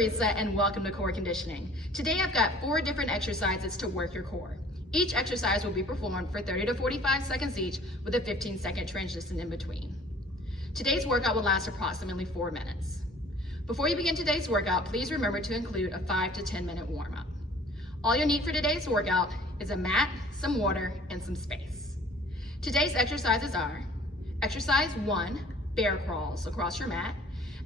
Larissa and welcome to Core Conditioning. Today I've got 4 different exercises to work your core. Each exercise will be performed for 30 to 45 seconds each with a 15-second transition in between. Today's workout will last approximately 4 minutes. Before you begin today's workout, please remember to include a 5 to 10 minute warm-up. All you'll need for today's workout is a mat, some water, and some space. Today's exercises are exercise 1, bear crawls across your mat.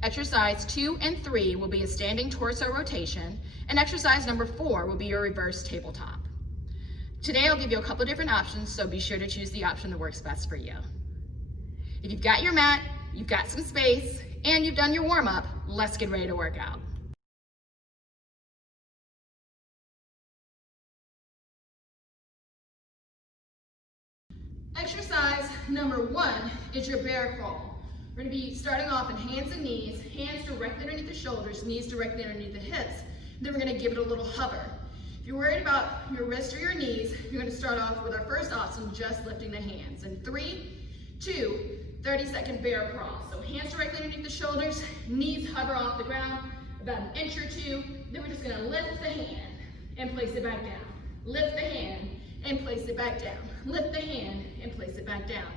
Exercise 2 and 3 will be a standing torso rotation, and exercise number 4 will be your reverse tabletop. Today I'll give you a couple different options, so be sure to choose the option that works best for you. If you've got your mat, you've got some space, and you've done your warm-up, let's get ready to work out. Exercise number 1 is your bear crawl. We're going to be starting off in hands and knees, hands directly underneath the shoulders, knees directly underneath the hips. Then we're going to give it a little hover. If you're worried about your wrist or your knees, you're going to start off with our first option, just lifting the hands. In 3, 2, 30-second bear crawl. So hands directly underneath the shoulders, knees hover off the ground about an inch or 2. Then we're just going to lift the hand and place it back down. Lift the hand and place it back down. Lift the hand and place it back down.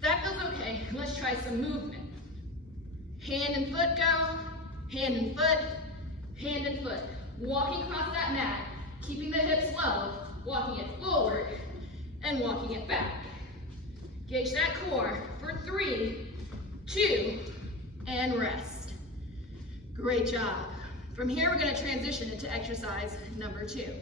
If that feels okay, let's try some movement. Hand and foot go, hand and foot, hand and foot. Walking across that mat, keeping the hips low, walking it forward and walking it back. Gauge that core for 3, 2, and rest. Great job. From here, we're going to transition into exercise number 2.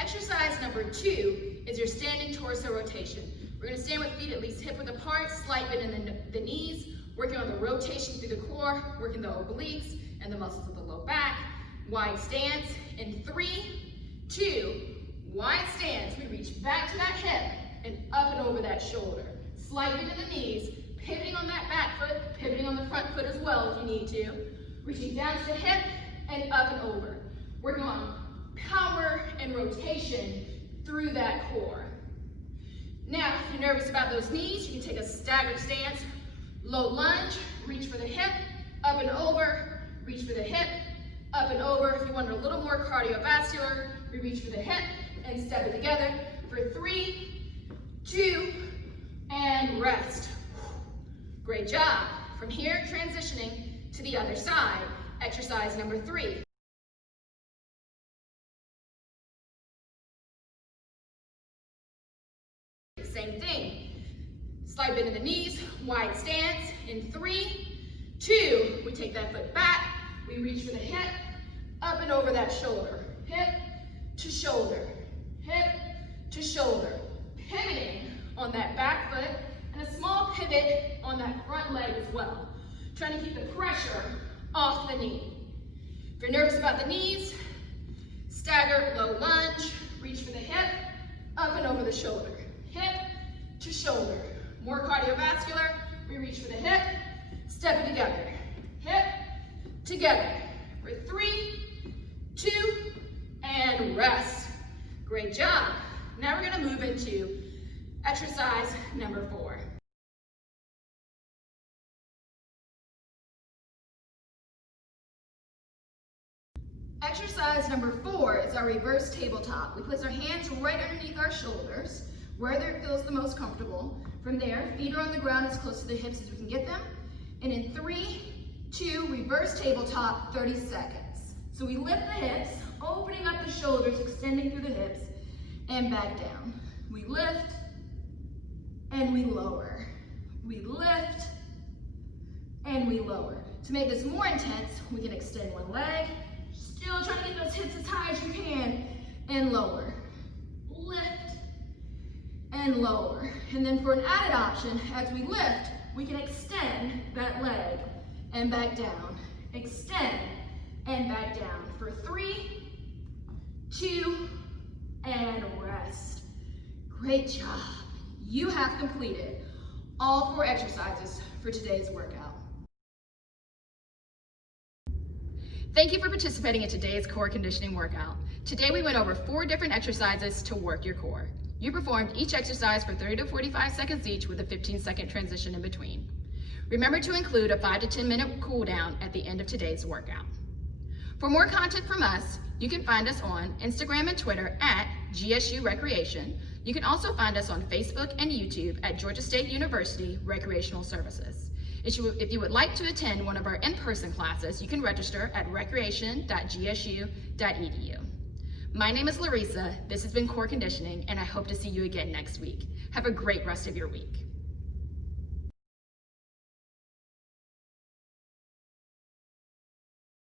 Exercise number 2 is your standing torso rotation. We're going to stand with feet at least hip width apart, slight bend in the knees, working on the rotation through the core, working the obliques and the muscles of the low back. Wide stance in 3, 2, wide stance. We reach back to that hip and up and over that shoulder. Slight bend in the knees, pivoting on that back foot, pivoting on the front foot as well if you need to. Reaching down to the hip and up and over. Working on power and rotation through that core. Now, if you're nervous about those knees, you can take a staggered stance, low lunge, reach for the hip, up and over, reach for the hip, up and over. If you want a little more cardiovascular, we reach for the hip and step it together for 3, 2, and rest. Great job. From here, transitioning to the other side, exercise number 3. Same thing. Slight bend in the knees, wide stance. In 3, 2, we take that foot back. We reach for the hip, up and over that shoulder. Hip to shoulder, hip to shoulder. Pivoting on that back foot and a small pivot on that front leg as well. Trying to keep the pressure off the knee. If you're nervous about the knees, stagger, low lunge, reach for the hip, up and over the shoulder. Hip to shoulder. More cardiovascular, we reach for the hip, step it together. Hip, together. For 3, 2, and rest. Great job. Now we're going to move into exercise number 4. Exercise number 4 is our reverse tabletop. We place our hands right underneath our shoulders, where it feels the most comfortable. From there, feet are on the ground as close to the hips as we can get them. And in 3, 2, reverse tabletop, 30 seconds. So we lift the hips, opening up the shoulders, extending through the hips, and back down. We lift, and we lower. We lift, and we lower. To make this more intense, we can extend one leg, still trying to get those hips as high as you can, and lower. Lift, and lower. And then for an added option, as we lift, we can extend that leg and back down. Extend and back down for 3, 2, and rest. Great job. You have completed all 4 exercises for today's workout. Thank you for participating in today's core conditioning workout. Today we went over 4 different exercises to work your core. You performed each exercise for 30 to 45 seconds each with a 15-second transition in between. Remember to include a 5 to 10 minute cool down at the end of today's workout. For more content from us, you can find us on Instagram and Twitter at GSU Recreation. You can also find us on Facebook and YouTube at Georgia State University Recreational Services. If you would like to attend one of our in-person classes, you can register at recreation.gsu.edu. My name is Larissa, this has been Core Conditioning, and I hope to see you again next week. Have a great rest of your week.